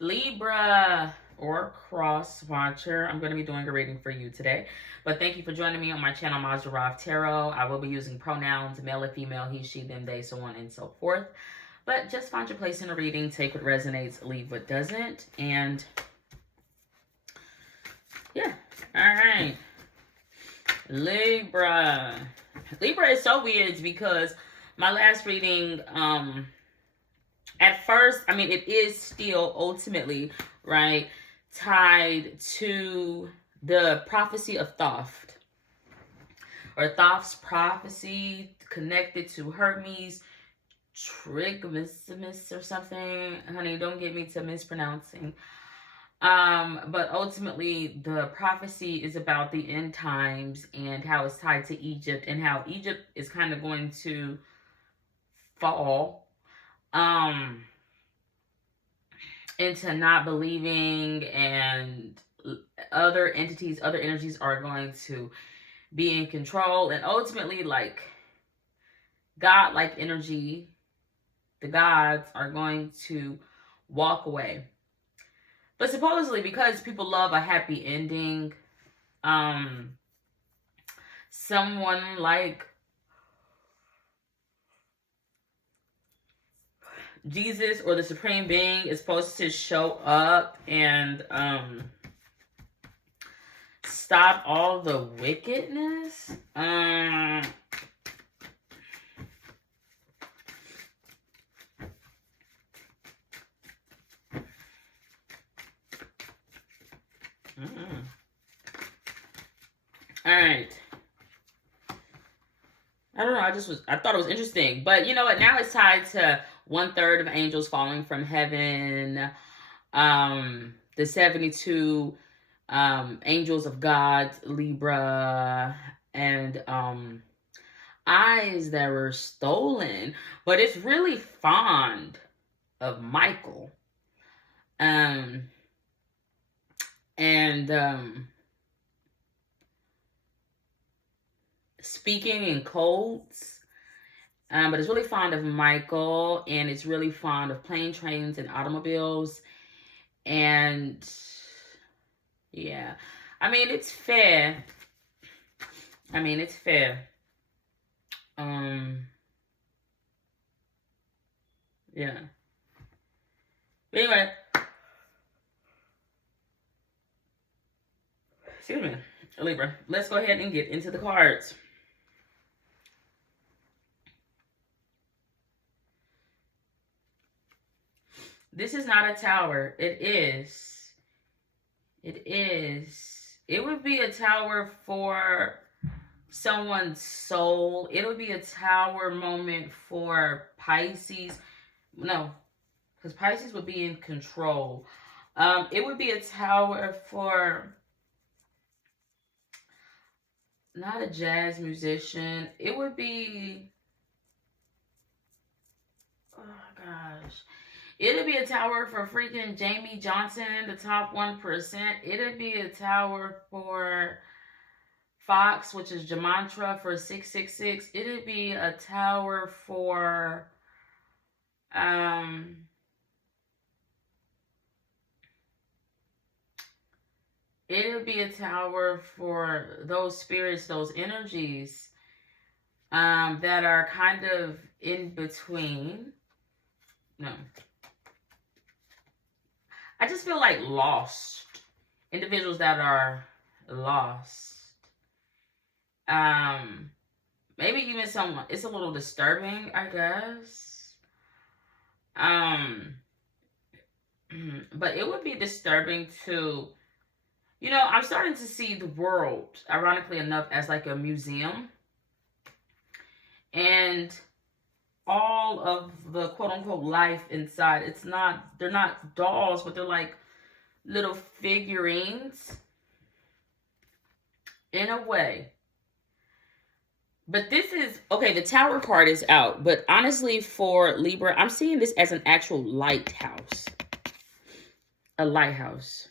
Libra or cross watcher, I'm going to be doing a reading for you today. But thank you for joining me on my channel, Mazarov Tarot. I will be using pronouns, male and female, he, she, them, they, so on and so forth. But just find your place in a reading, take what resonates, leave what doesn't. And yeah, all right. Libra. Libra is so weird because my last reading, at first, I mean, it is still ultimately, right, tied to the prophecy of Thoth, or Thoth's prophecy connected to Hermes Trismegistus or something. Honey, don't get me to mispronouncing. But ultimately, the prophecy is about the end times and how it's tied to Egypt and how Egypt is kind of going to fall into not believing, and other entities, other energies are going to be in control, and ultimately, like, God-like energy, the gods are going to walk away. But supposedly, because people love a happy ending, someone like Jesus or the Supreme Being is supposed to show up and stop all the wickedness. All right. I don't know. I thought it was interesting. But you know what? Now it's tied to 1/3 of angels falling from heaven. The 72 angels of God, Libra, and eyes that were stolen. But it's really fond of Michael. And speaking in codes. But it's really fond of Michael, and it's really fond of plane, trains, and automobiles. And yeah, I mean, it's fair. It's fair. Yeah. But anyway, excuse me, Libra. Let's go ahead and get into the cards. This is not a tower. It is. It would be a tower for someone's soul. It would be a tower moment for Pisces. No, because Pisces would be in control. It would be a tower for not a jazz musician. It would be, oh gosh. It'd be a tower for freaking Jamie Johnson, the top 1%. It'd be a tower for Fox, which is Jamantra, for 666. It'd be a tower for it'll be a tower for those spirits, those energies that are kind of in between. No. I just feel like lost. Individuals that are lost. Maybe even someone, it's a little disturbing, I guess. But it would be disturbing to, you know, I'm starting to see the world, ironically enough, as like a museum. And all of the quote unquote life inside, they're not dolls, but they're like little figurines in a way. But this is, okay, the tower card is out. But honestly, for Libra, I'm seeing this as an actual lighthouse. A lighthouse.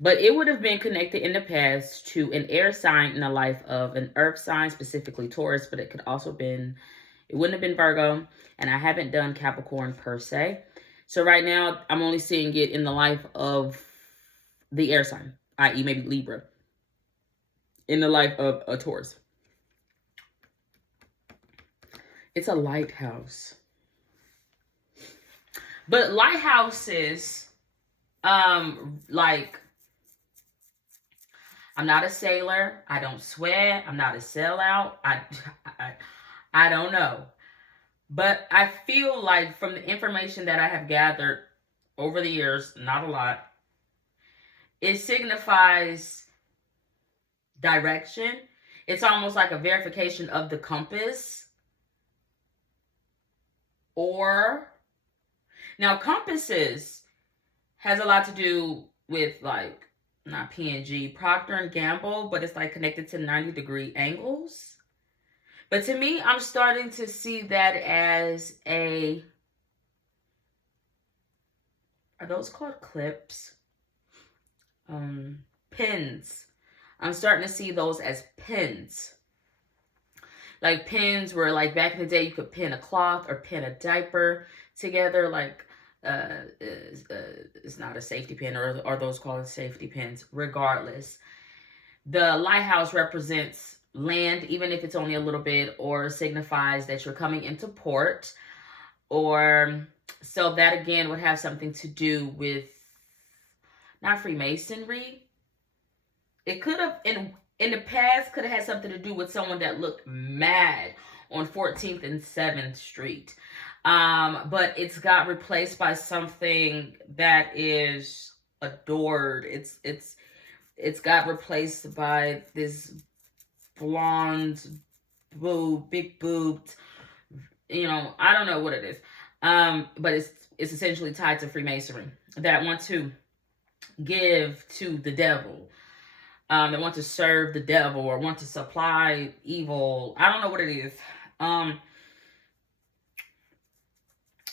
But it would have been connected in the past to an air sign in the life of an earth sign, specifically Taurus. But it could also been, it wouldn't have been Virgo. And I haven't done Capricorn per se. So right now, I'm only seeing it in the life of the air sign, i.e. maybe Libra, in the life of a Taurus. It's a lighthouse. But lighthouses, like, I'm not a sailor. I don't sweat. I'm not a sellout. I, I don't know. But I feel like from the information that I have gathered over the years, not a lot, it signifies direction. It's almost like a verification of the compass. Or, now compasses has a lot to do with, like, not P&G, Procter and Gamble, but it's like connected to 90-degree angles. But to me, I'm starting to see that as are those called clips? Pins. I'm starting to see those as pins. Like pins where, like, back in the day, you could pin a cloth or pin a diaper together. Like, it's not a safety pin, or are those called safety pins? Regardless, the lighthouse represents land, even if it's only a little bit, or signifies that you're coming into port. Or, so that again would have something to do with, not Freemasonry. It could have, in the past, could have had something to do with someone that looked mad on 14th and 7th Street. But it's got replaced by something that is adored. It's got replaced by this blonde, big boobed, I don't know what it is. But it's essentially tied to Freemasonry, that want to give to the devil. That want to serve the devil or want to supply evil. I don't know what it is.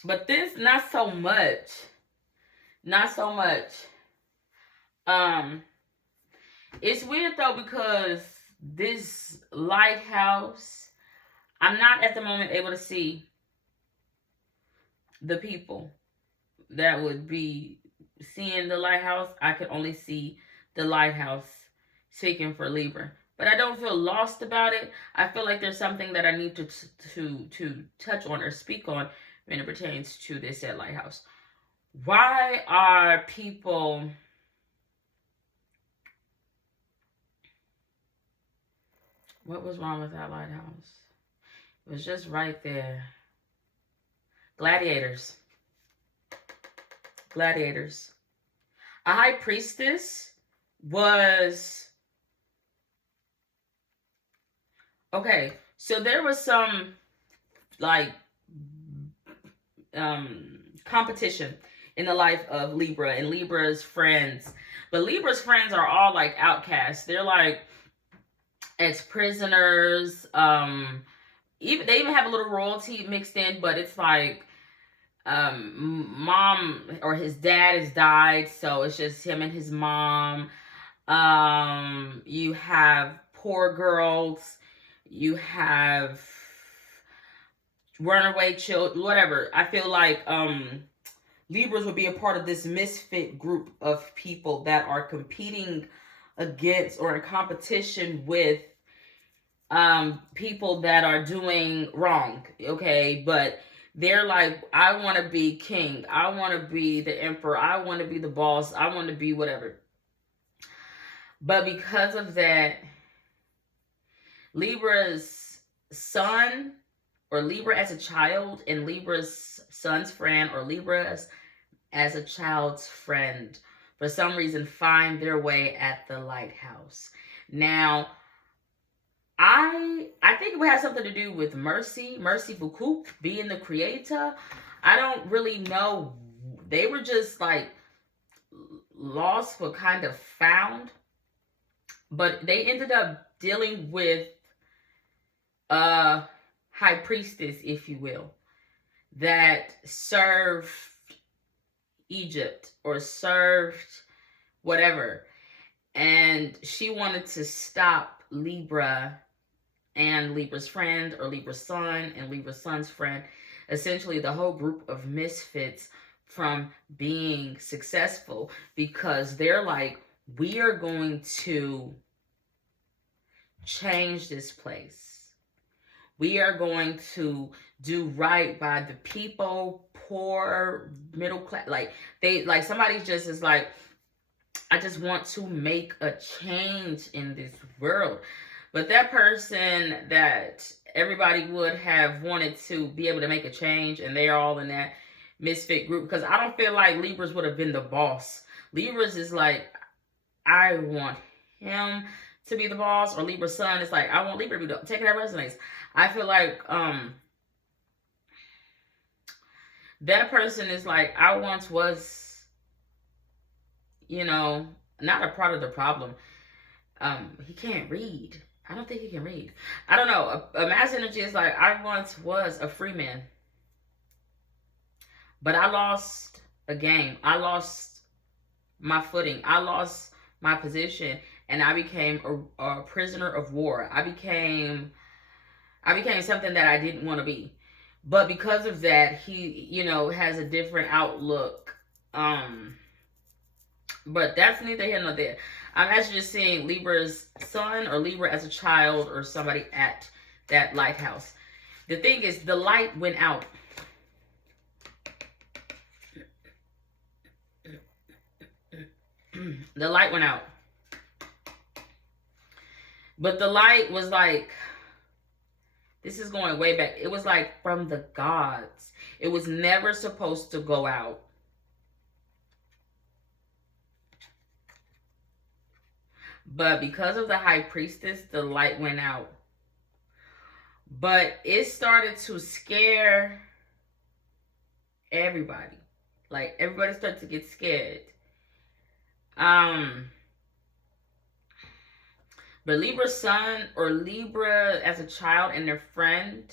But this, not so much. Not so much. It's weird though, because this lighthouse, I'm not at the moment able to see the people that would be seeing the lighthouse. I could only see the lighthouse speaking for Libra. But I don't feel lost about it. I feel like there's something that I need to touch on or speak on when it pertains to this said lighthouse. Why are people what was wrong with that lighthouse? It was just right there. Gladiators. Gladiators. A high priestess was... Okay, so there was some, like, competition in the life of Libra and Libra's friends. But Libra's friends are all, like, outcasts. They're, like, ex-prisoners. They even have a little royalty mixed in, but it's like, mom or his dad has died, so it's just him and his mom. You have poor girls. You have runaway children, whatever. I feel like Libras would be a part of this misfit group of people that are competing against or in competition with people that are doing wrong, okay? But they're like, I want to be king. I want to be the emperor. I want to be the boss. I want to be whatever. But because of that, Libra's son, or Libra as a child, and Libra's son's friend, or Libra as a child's friend, for some reason find their way at the lighthouse. Now, I think it would have something to do with Mercy Foucault being the creator. I don't really know. They were just like lost but kind of found. But they ended up dealing with a high priestess, if you will, that served Egypt or served whatever. And she wanted to stop Libra and Libra's friend, or Libra's son and Libra's son's friend, essentially the whole group of misfits, from being successful, because they're like, we are going to change this place. We are going to do right by the people, poor, middle class. Like they, like somebody just is like, I just want to make a change in this world. But that person that everybody would have wanted to be able to make a change, and they're all in that misfit group, because I don't feel like Libras would have been the boss. Libras is like, I want him to be the boss, or Libra sun is like, I want Libra to be the, taking that resonates. I feel like that person is like, I once was, you know, not a part of the problem. He can't read. I don't think he can read. I don't know. A mass energy is like, I once was a free man, but I lost a game. I lost my footing. I lost my position, and I became a prisoner of war. I became something that I didn't want to be. But because of that, he, you know, has a different outlook. But that's neither here nor there. I'm actually just seeing Libra's son, or Libra as a child, or somebody at that lighthouse. The thing is, the light went out. The light went out. But the light was like, this is going way back. It was like from the gods. It was never supposed to go out. But because of the high priestess, the light went out. But it started to scare everybody. Like, everybody started to get scared. But Libra's son, or Libra as a child, and their friend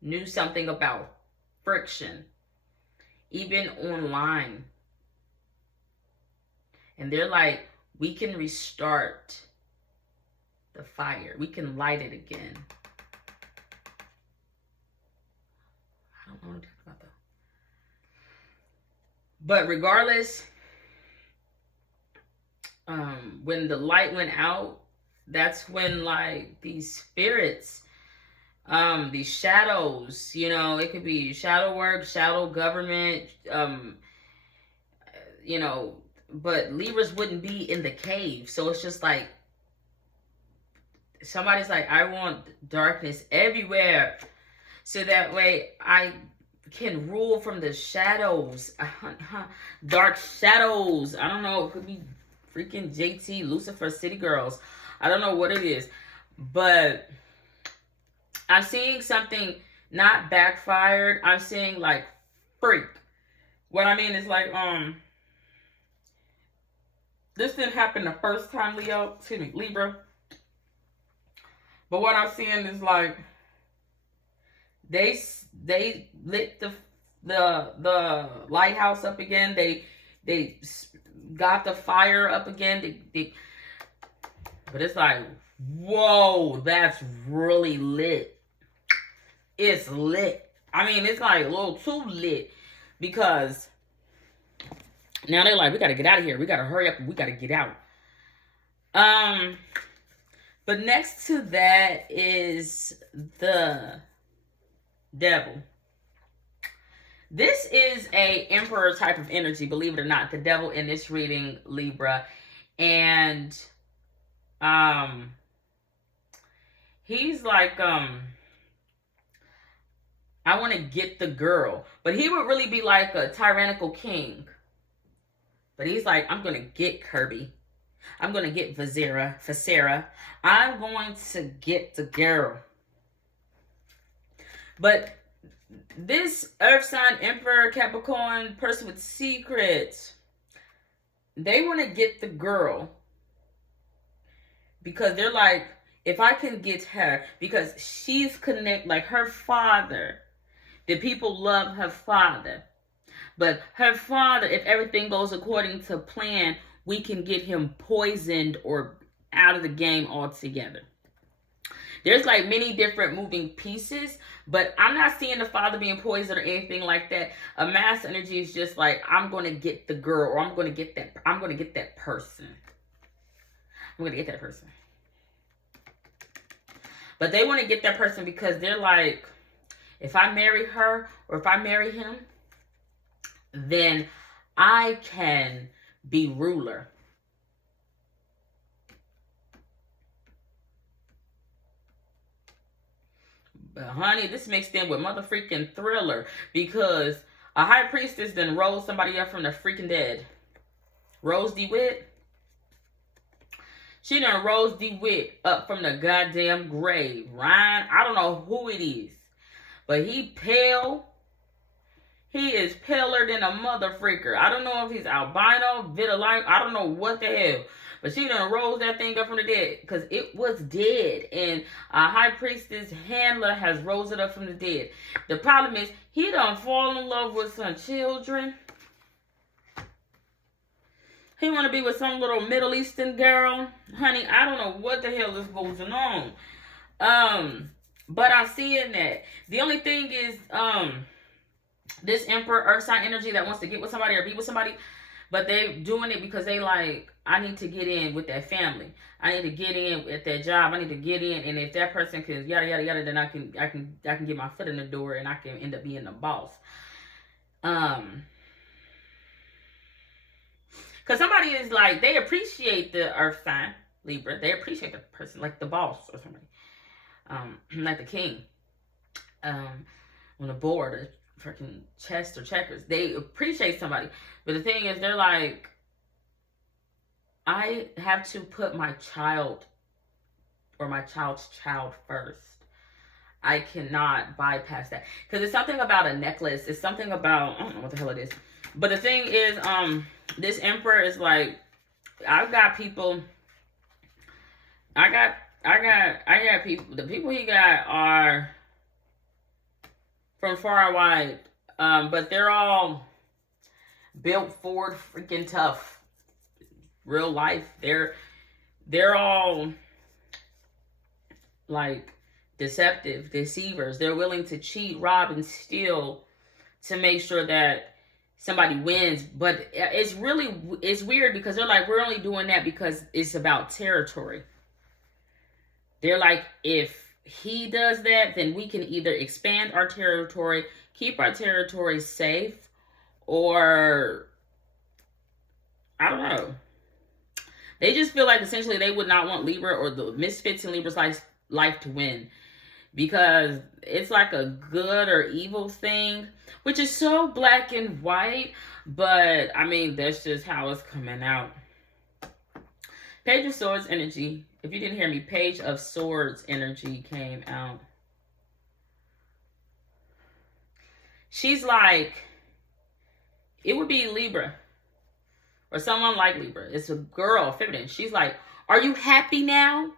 knew something about friction, even online. And they're like, we can restart the fire. We can light it again. I don't want to talk about that. But regardless, when the light went out, that's when, like, these spirits, these shadows, you know, it could be shadow work, shadow government, you know, but Libras wouldn't be in the cave. So it's just like, somebody's like, I want darkness everywhere, so that way I can rule from the shadows. Dark shadows. I don't know. It could be freaking JT, Lucifer, City Girls. I don't know what it is. But I'm seeing something not backfired. I'm seeing like freak. What I mean is like, this didn't happen the first time, Libra. But what I'm seeing is like, they lit the lighthouse up again. They got the fire up again. But it's like, whoa, that's really lit. It's lit. I mean, it's like a little too lit, because now they're like, we gotta get out of here. We gotta hurry up and we gotta get out. But next to that is the devil. This is a emperor type of energy, believe it or not. The devil in this reading, Libra. And he's like, I want to get the girl. But he would really be like a tyrannical king. But he's like, I'm going to get Kirby. I'm going to get Visera. I'm going to get the girl. But this Earth sign, Emperor, Capricorn, person with secrets, they want to get the girl. Because they're like, if I can get her, because she's like her father, the people love her father. But her father, if everything goes according to plan, we can get him poisoned or out of the game altogether. There's like many different moving pieces, but I'm not seeing the father being poisoned or anything like that. A mass energy is just like, I'm going to get the girl, or I'm going to get that person. I'm going to get that person. But they want to get that person because they're like, if I marry her or if I marry him, then I can be ruler. But honey, this mixed in with mother freaking Thriller, because a high priestess then rose somebody up from the freaking dead. Rose DeWitt. She done rose DeWitt up from the goddamn grave. Ryan, I don't know who it is, but he pale. He is paler than a mother freaker. I don't know if he's albino, vitiligo. I don't know what the hell. But she done rose that thing up from the dead, because it was dead. And a high priestess handler has rose it up from the dead. The problem is, he done fall in love with some children. He want to be with some little Middle Eastern girl. Honey, I don't know what the hell is going on. But I'm seeing that. The only thing is, this Emperor Earth sign energy that wants to get with somebody or be with somebody, but they doing it because they like, I need to get in with that family. I need to get in at that job. I need to get in, and if that person can yada yada yada, then I can get my foot in the door and I can end up being the boss. Because somebody is like, they appreciate the Earth sign Libra. They appreciate the person, like the boss or somebody, like the king, on the board, or freaking chess or checkers. They appreciate somebody, but the thing is, they're like, I have to put my child or my child's child first. I cannot bypass that, because it's something about a necklace. It's something about, I don't know what the hell it is. But the thing is, this Emperor is like, I've got people. I got people. The people he got are from far and wide, but they're all built Ford freaking tough. Real life, they're all like deceptive, deceivers. They're willing to cheat, rob, and steal to make sure that somebody wins. But it's weird, because they're like, we're only doing that because it's about territory. They're like, if he does that, then we can either expand our territory, keep our territory safe, or I don't know. They just feel like essentially they would not want Libra or the misfits in Libra's life to win, because it's like a good or evil thing, which is so black and white. But I mean, that's just how it's coming out. Page of Swords energy. If you didn't hear me, Page of Swords energy came out. She's like, it would be Libra or someone like Libra. It's a girl, feminine. She's like, are you happy now?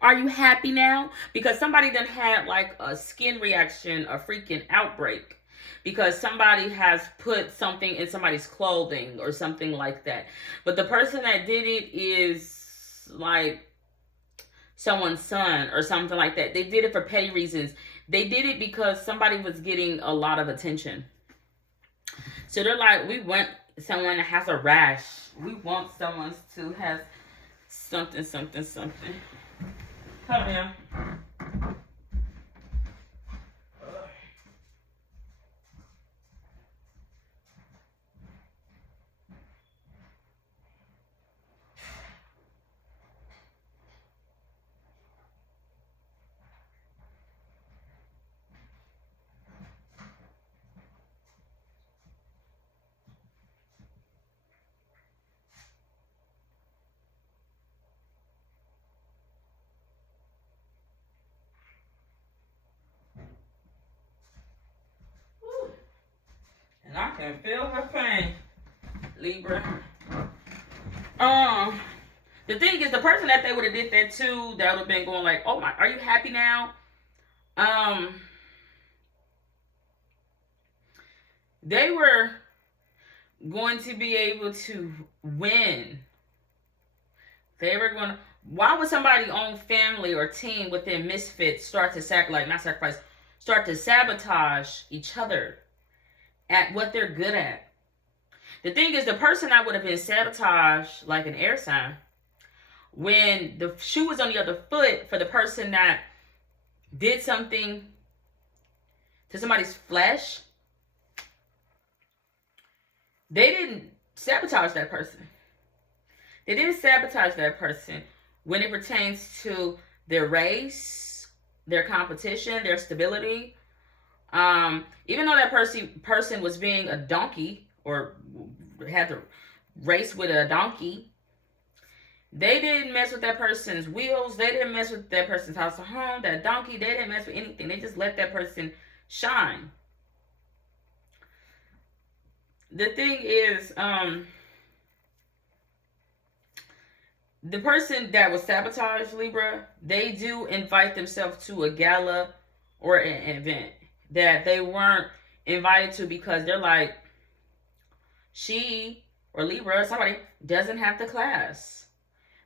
Are you happy now? Because somebody done had like a skin reaction, a freaking outbreak, because somebody has put something in somebody's clothing or something like that. But the person that did it is like someone's son or something like that. They did it for petty reasons. They did it because somebody was getting a lot of attention. So they're like, we want someone that has a rash. We want someone to have something. Come here. And I can feel her pain, Libra. The thing is, the person that they would have did that to, that would have been going like, oh my, are you happy now? They were going to be able to win. They were going to, why would somebody own family or team within misfits start to start to sabotage each other at what they're good at? The thing is, the person that would have been sabotaged like an air sign, when the shoe was on the other foot for the person that did something to somebody's flesh, they didn't sabotage that person. They didn't sabotage that person when it pertains to their race, their competition, their stability. Even though that person was being a donkey or had to race with a donkey, they didn't mess with that person's wheels. They didn't mess with that person's house or home, that donkey. They didn't mess with anything. They just let that person shine. The thing is, the person that was sabotaged, Libra, they do invite themselves to a gala or an event that they weren't invited to because they're like, she or Libra or somebody doesn't have the class.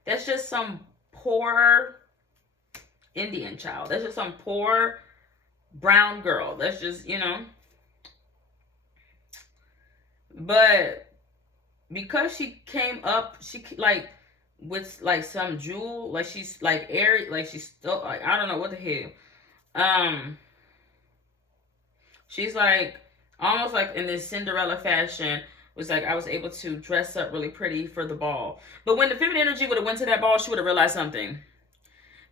That's just some poor Indian child. That's just some poor brown girl. That's just, But because she came up, she like with like some jewel, like she's like airy, like she's still like, I don't know what the hell. She's like almost like in this Cinderella fashion. Was like, I was able to dress up really pretty for the ball. But when the feminine energy would have went to that ball, she would have realized something.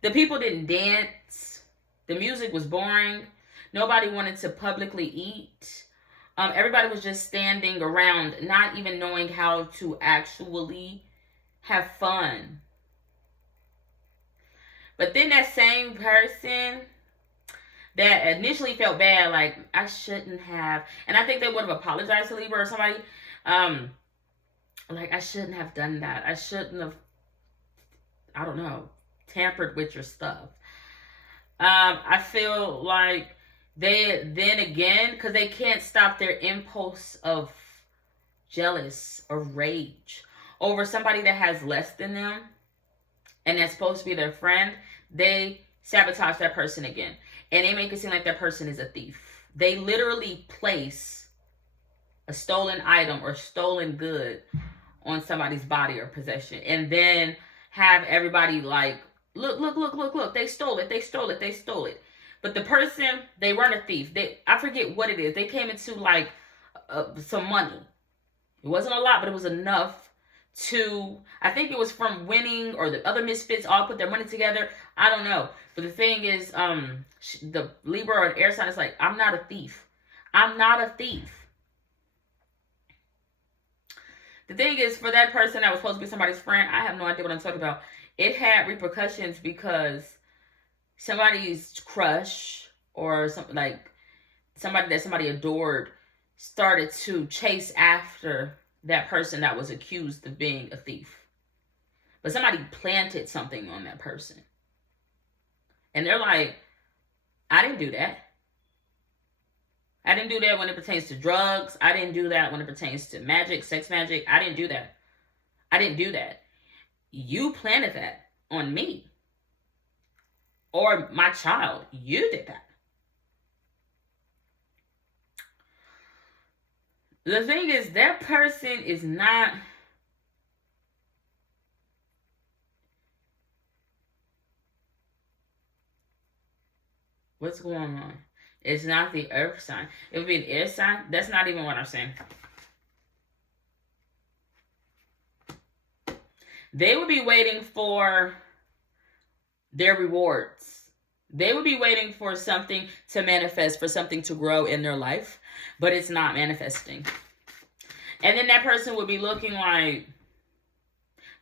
The people didn't dance. The music was boring. Nobody wanted to publicly eat. Everybody was just standing around, not even knowing how to actually have fun. But then that same person that initially felt bad, like, I shouldn't have, and I think they would have apologized to Libra or somebody, like, I shouldn't have done that. I shouldn't have, I don't know, tampered with your stuff. I feel like they, then again, because they can't stop their impulse of jealous or rage over somebody that has less than them and that's supposed to be their friend, they sabotage that person again. And they make it seem like that person is a thief. They literally place a stolen item or stolen good on somebody's body or possession. And then have everybody like, look, they stole it. But the person, they weren't a thief. I forget what it is. They came into like some money. It wasn't a lot, but it was enough to, I think it was from winning, or the other misfits all put their money together. I don't know. But the thing is, the Libra or the air sign is like, I'm not a thief. I'm not a thief. The thing is, for that person that was supposed to be somebody's friend, I have no idea what I'm talking about. It had repercussions because somebody's crush or something like somebody that somebody adored started to chase after that person that was accused of being a thief. But somebody planted something on that person. And they're like, I didn't do that. I didn't do that when it pertains to drugs. I didn't do that when it pertains to magic, sex magic. I didn't do that. I didn't do that. You planted that on me. Or my child. You did that. The thing is, that person is not... What's going on? It's not the earth sign. It would be an air sign. That's not even what I'm saying. They would be waiting for their rewards. They would be waiting for something to manifest, for something to grow in their life, but it's not manifesting. And then that person would be looking like,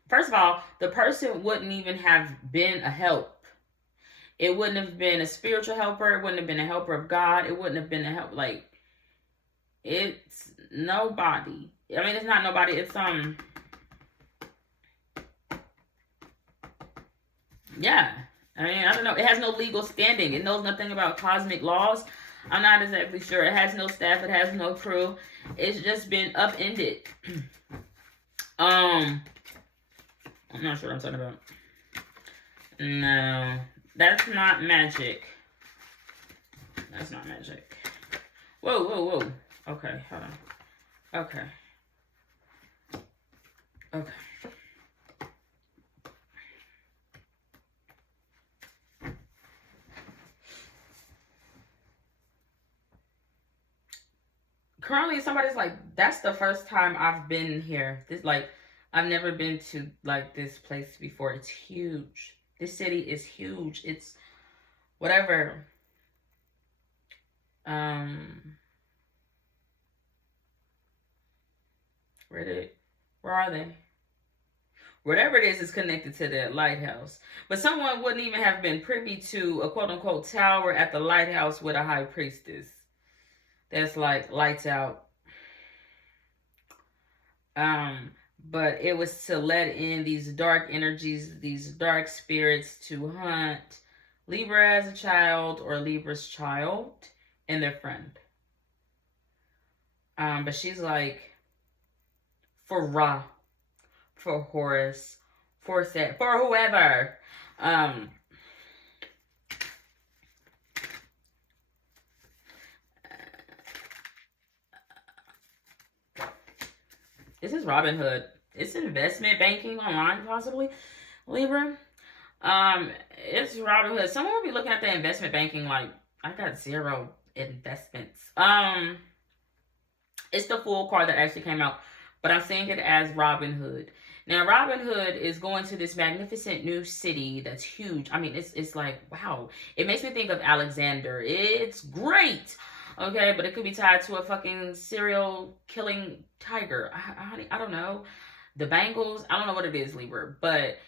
first of all, the person wouldn't even have been a help. It wouldn't have been a spiritual helper. It wouldn't have been a helper of God. It wouldn't have been a help. Like, it's nobody. I mean, it's not nobody. It's, yeah. I mean, I don't know. It has no legal standing. It knows nothing about cosmic laws. I'm not exactly sure. It has no staff. It has no crew. It's just been upended. I'm not sure what I'm talking about. No, that's not magic. That's not magic. Whoa, whoa, whoa. Okay, hold on. Okay. Okay. Currently, somebody's like, that's the first time I've been here. This, like, I've never been to, like, this place before. It's huge. This city is huge. It's whatever. Um, where are they? Whatever it is connected to the lighthouse. But someone wouldn't even have been privy to a quote unquote tower at the lighthouse with a high priestess. That's like lights out. But it was to let in these dark energies, these dark spirits to hunt Libra as a child or Libra's child and their friend. But she's like, for Ra, for Horus, for Set, for whoever. This is Robin Hood. It's investment banking online, possibly, Libra. It's Robin Hood. Someone will be looking at the investment banking like, I got 0 investments. It's the full card that actually came out, but I'm seeing it as Robin Hood. Now, Robin Hood is going to this magnificent new city that's huge. I mean, it's like, wow. It makes me think of Alexander. It's great. Okay, but it could be tied to a fucking serial killing tiger. I don't know. The Bengals, I don't know what it is, Libra. But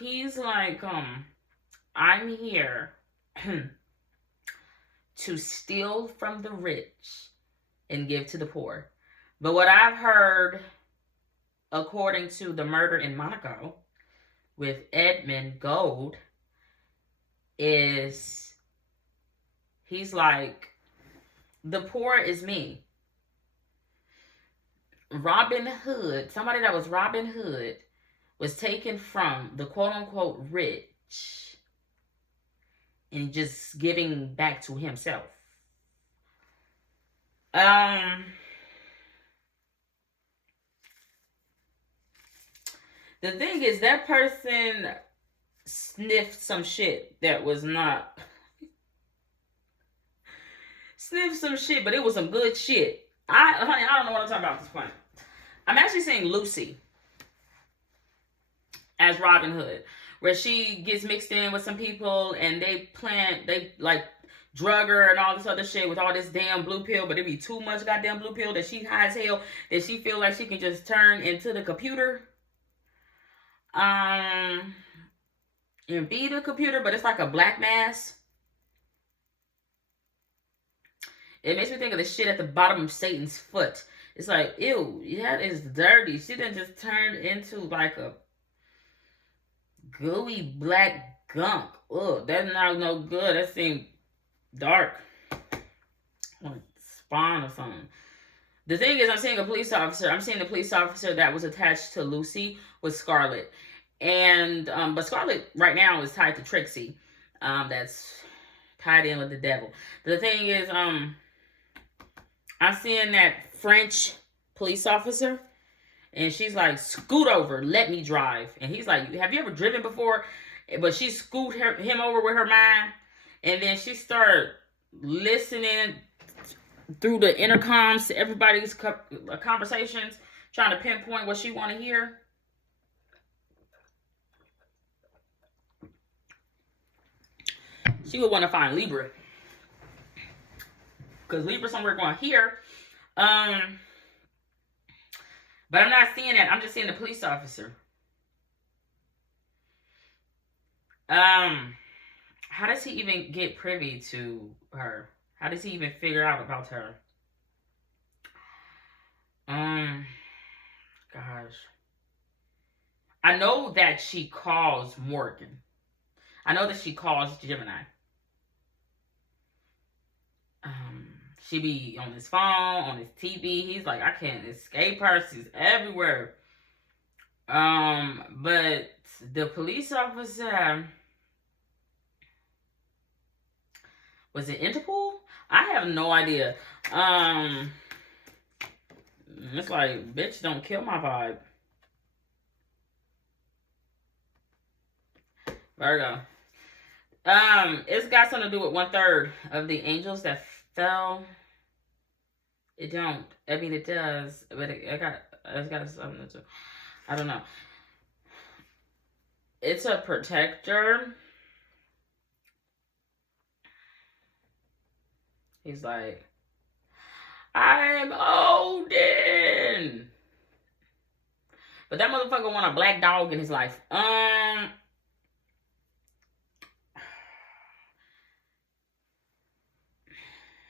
he's like, I'm here to steal from the rich and give to the poor. But what I've heard, according to the murder in Monaco with Edmund Gold, is he's like, the poor is me. Robin Hood, somebody that was Robin Hood, was taken from the quote unquote rich and just giving back to himself. The thing is, that person sniffed some shit that was not. Sniffed some shit, but it was some good shit. Honey, I don't know what I'm talking about at this point. I'm actually saying Lucy as Robin Hood, where she gets mixed in with some people and they like drug her and all this other shit with all this damn blue pill, but it be too much goddamn blue pill that she high as hell that she feel like she can just turn into the computer. And be the computer, but it's like a black mass. It makes me think of the shit at the bottom of Satan's foot. It's like, ew, that is dirty. She done just turned into like a gooey black gunk. Ugh, that's not no good. That seems dark. Like Spawn or something. The thing is, I'm seeing a police officer. I'm seeing the police officer that was attached to Lucy with Scarlet. And, but Scarlet right now is tied to Trixie. That's tied in with the devil. The thing is, I'm seeing that French police officer, and she's like, scoot over, let me drive. And he's like, have you ever driven before? But she scoot him over with her mind, and then she started listening through the intercoms to everybody's conversations, trying to pinpoint what she want to hear. She would want to find Libra. Because Libra somewhere going here. But I'm not seeing that. I'm just seeing the police officer. How does he even get privy to her? How does he even figure out about her? Gosh. I know that she calls Morgan. I know that she calls Gemini. She be on his phone, on his TV. He's like, I can't escape her. She's everywhere. But the police officer, was it Interpol? I have no idea. It's like, bitch, don't kill my vibe. Virgo. It's got something to do with 1/3 of the angels that fell. It don't. I mean, it does, but it's got something to do. I don't know. It's a protector. He's like, I'm Odin. But that motherfucker want a black dog in his life.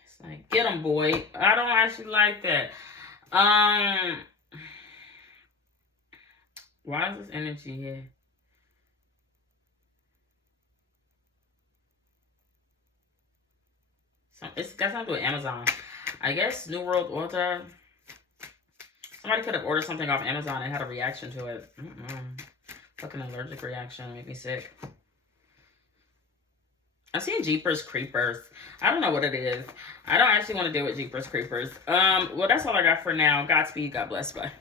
It's like, get him, boy. I don't actually like that. Why is this energy here? It's got something to do with Amazon. I guess New World Order. Somebody could have ordered something off Amazon and had a reaction to it. Fucking allergic reaction. Make me sick. I've seen Jeepers Creepers. I don't know what it is. I don't actually want to deal with Jeepers Creepers. Well, that's all I got for now. Godspeed. God bless. Bye.